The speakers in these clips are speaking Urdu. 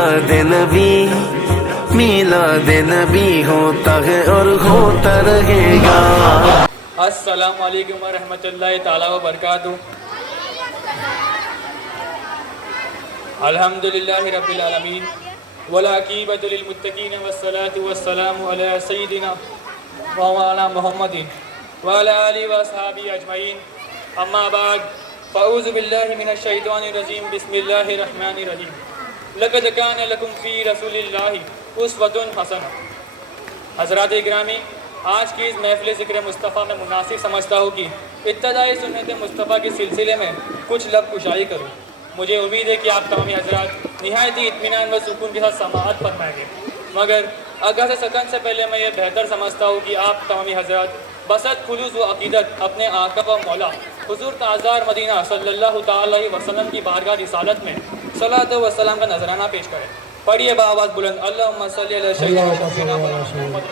میلاد نبی میلاد نبی ہوتا ہے اور ہوتا رہے گا۔ السلام علیکم ورحمۃ اللہ تعالیٰ وبرکاتہ۔ الحمدللہ رب العالمین والعاقبۃ للمتقین والصلاة والسلام علی سیدنا مولانا محمد وعلی آلہ واصحابہ اجمعین، اما بعد فاعوذ باللہ من الشیطان الرجیم، بسم اللہ الرحمن الرحیم۔ لقد کان لکم فی رسول اللہ اسوۃ حسنہ۔ حضرات گرامی، آج کی اس محفل ذکر مصطفیٰ میں مناسب سمجھتا ہوں کہ ابتدائی سنت مصطفیٰ کے سلسلے میں کچھ لب کشائی کروں۔ مجھے امید ہے کہ آپ تمامی حضرات نہایت ہی اطمینان و سکون کے ساتھ سماعت فرمائیں گے، مگر آغاز سکن سے پہلے میں یہ بہتر سمجھتا ہوں کہ آپ تمامی حضرات بسط خلوص و عقیدت اپنے آقا و مولا حضور تاجدار مدینہ صلی اللہ تعالی علیہ وسلم کی بارگاہ رسالت میں صلاۃ و سلام کا نذرانہ پیش کریں۔ پڑھیے بآواز بلند، اللہم صلی علی سیدنا محمد،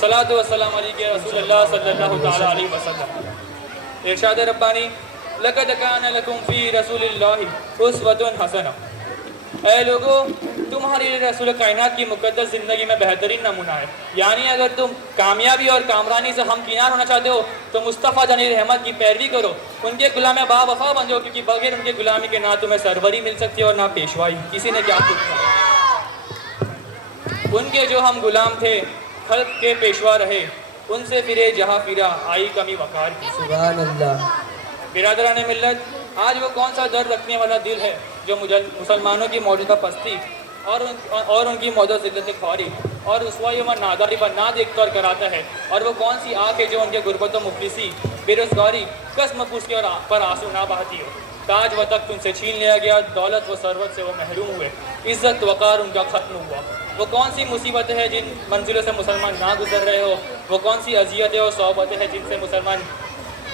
صلاۃ و سلام علیک رسول اللہ صلی اللہ تعالی علیہ وسلم۔ ارشاد ربانی، لقد کان لکم فی رسول اللہ اسوۃ حسنہ۔ اے لوگو، تمہارے رسول کائنات کی مقدس زندگی میں بہترین نمونہ ہے۔ یعنی اگر تم کامیابی اور کامرانی سے ہمکنار ہونا چاہتے ہو تو مصطفیٰ جانی رحمت کی پیروی کرو، ان کے غلام با وفا بن جاؤ، کیونکہ بغیر ان کے غلامی کے نہ تمہیں سروری مل سکتی اور نہ پیشوائی۔ کسی نے کیا پوچھا؟ ان کے جو ہم غلام تھے خلق کے پیشوا رہے، ان سے پھرے جہاں پھرا آئی کمی وقار کی۔ سبحان اللہ۔ برادران ملت، آج وہ کون سا درد رکھنے والا دل ہے جو مسلمانوں کی موجودہ پستی اور ان کی موجودہ ذلت خواری اور رسوائی و ناداری پر نہ دیکھتا اور کراتا ہے، اور وہ کون سی آنکھ ہے جو ان کے غربت و مفلسی، بے روزگاری، قسم پوسکی اور پر آنسو نہ بہتی ہو۔ تاج و تخت ان سے چھین لیا گیا، دولت و ثروت سے وہ محروم ہوئے، عزت وقار ان کا ختم ہوا۔ وہ کون سی مصیبتیں ہیں جن منزلوں سے مسلمان نہ گزر رہے ہو، وہ کون سی اذیتیں اور صعوبتیں ہیں جن سے مسلمان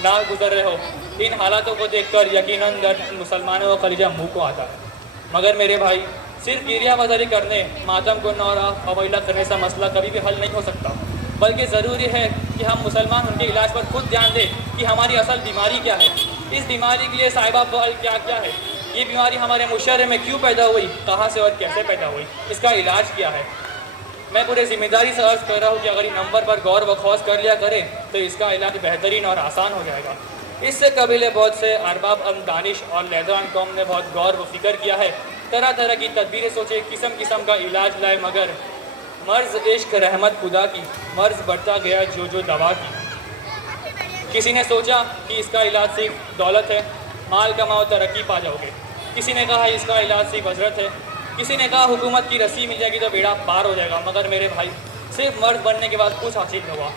نہ گزر رہے ہو۔ ان حالاتوں کو دیکھ کر یقیناً درد مسلمانوں کا خلیجہ منہ کو آتا ہے، مگر میرے بھائی، صرف گریہ بازاری کرنے، ماتم کو نورا حوالہ کرنے سے مسئلہ کبھی بھی حل نہیں ہو سکتا، بلکہ ضروری ہے کہ ہم مسلمان ان کے علاج پر خود دھیان دیں کہ ہماری اصل بیماری کیا ہے، اس بیماری کے لیے صاحبہ بال کیا کیا ہے، یہ بیماری ہمارے معاشرے میں کیوں پیدا ہوئی، کہاں سے اور کیسے پیدا ہوئی، اس کا علاج کیا ہے۔ میں پورے ذمہ داری سے عرض کر رہا ہوں کہ اگر یہ نمبر پر غور و خوض کر لیا کرے تو اس کا علاج بہترین اور آسان ہو جائے گا۔ اس سے قبل بہت سے ارباب دانش اور لیدران قوم نے بہت غور و فکر کیا ہے، طرح طرح کی تدبیریں سوچے، قسم قسم کا علاج لائے، مگر مرض عشق رحمت خدا کی، مرض بڑھتا گیا جو دوا کی۔ کسی نے سوچا کہ اس کا علاج صرف دولت ہے، مال کماؤ ترقی پا جاؤ گے، کسی نے کہا اس کا علاج صرف حضرت ہے، کسی نے کہا حکومت کی رسی مل جائے گی تو بیڑا پار ہو جائے گا، مگر میرے بھائی، صرف مرد بننے کے بعد کچھ حاصل نہ ہوا۔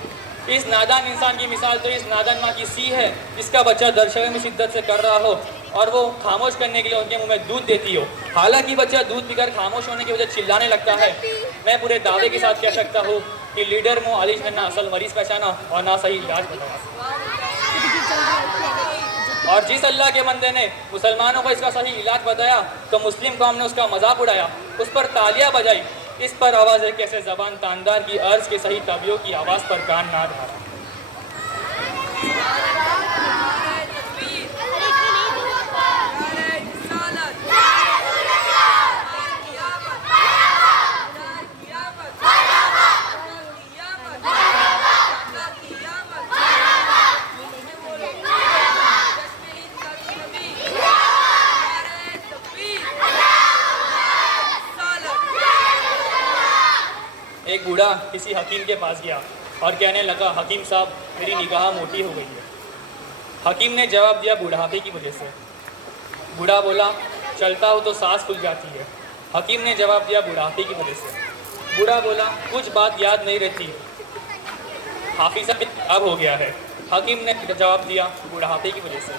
اس نادان انسان کی مثال تو اس نادان ماں کی سی ہے جس کا بچہ درشے میں شدت سے کر رہا ہو اور وہ خاموش کرنے کے لیے ان کے منہ میں دودھ دیتی ہو، حالانکہ بچہ دودھ پی کر خاموش ہونے کی وجہ چلانے لگتا ہے۔ میں پورے دعوے کے ساتھ کہہ سکتا ہوں کہ لیڈر منہ عالج ہے، نہ اصل مریض پہچانا اور نہ صحیح علاج بتانا۔ اور جس اللہ کے بندے نے مسلمانوں کو اس کا صحیح علاج بتایا تو مسلم قوم نے اس کا مذاق اڑایا، اس پر تالیاں بجائی، اس پر آواز ہے کیسے زبان تاندار کی عرض کے صحیح طبیعوں کی آواز پر کان نہ دھارا۔ ایک بوڑھا کسی حکیم کے پاس گیا اور کہنے لگا، حکیم صاحب میری نگاہ موٹی ہو گئی ہے۔ حکیم نے جواب دیا، بوڑھاپے کی وجہ سے۔ بوڑھا بولا، چلتا ہوں تو سانس کھل جاتی ہے۔ حکیم نے جواب دیا، بوڑھاپے کی وجہ سے۔ بوڑھا بولا، کچھ بات یاد نہیں رہتی، حافظہ اب ہو گیا ہے۔ حکیم نے جواب دیا، بوڑھاپے کی وجہ سے۔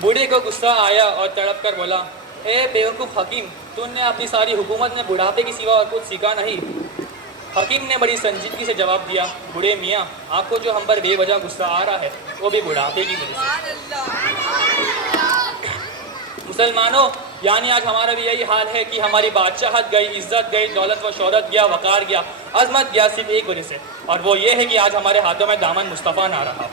بوڑھے کو غصہ آیا اور تڑپ کر بولا، اے بیوقوف حکیم، تم نے اپنی ساری حکومت میں بوڑھاپے کی سوا اور کچھ سیکھا نہیں۔ حکیم نے بڑی سنجیدگی سے جواب دیا، بوڑھے میاں، آپ کو جو ہم پر بے وجہ غصہ آ رہا ہے وہ بھی بوڑھاپے کی وجہ سے۔ مسلمانوں، یعنی آج ہمارا بھی یہی حال ہے کہ ہماری بادشاہت گئی، عزت گئی، دولت و شہرت گیا، وقار گیا، عظمت گیا، صرف ایک وجہ سے، اور وہ یہ ہے کہ آج ہمارے ہاتھوں میں دامن مصطفیٰ نہ رہا۔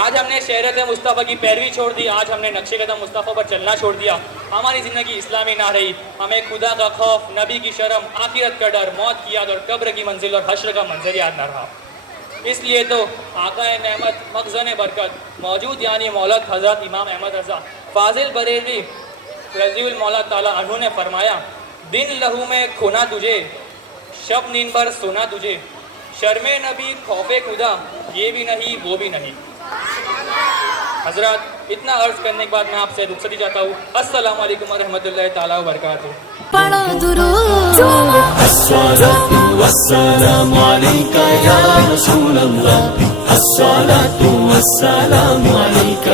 آج ہم نے شریعت مصطفیٰ کی پیروی چھوڑ دی, آج ہم نے نقش قدم مصطفیٰ پر چلنا چھوڑ دیا. ہماری زندگی اسلامی نہ رہی. ہمیں خدا کا خوف, نبی کی شرم, آخرت کا ڈر, موت کی یاد اور قبر کی منزل اور حشر کا منظر یاد نہ رہا. اس لیے تو آقا نعمت مخزن برکت موجود یعنی مولد حضرت امام احمد رضا فاضل بریلوی رضی المولا تعالیٰ عنہ نے فرمایا, دن لہو میں کھونا تجھے, شب نیند پر سونا تجھے, شرم نبی خوف خدا یہ بھی نہیں وہ بھی نہیں. حضرات, اتنا عرض کرنے کے بعد میں آپ سے رخصتی چاہتا ہوں. السلام علیکم ورحمۃ اللہ تعالیٰ وبرکاتہ. پڑھو درود. الصلاة والسلام عليك يا رسول الله, الصلاة والسلام عليك.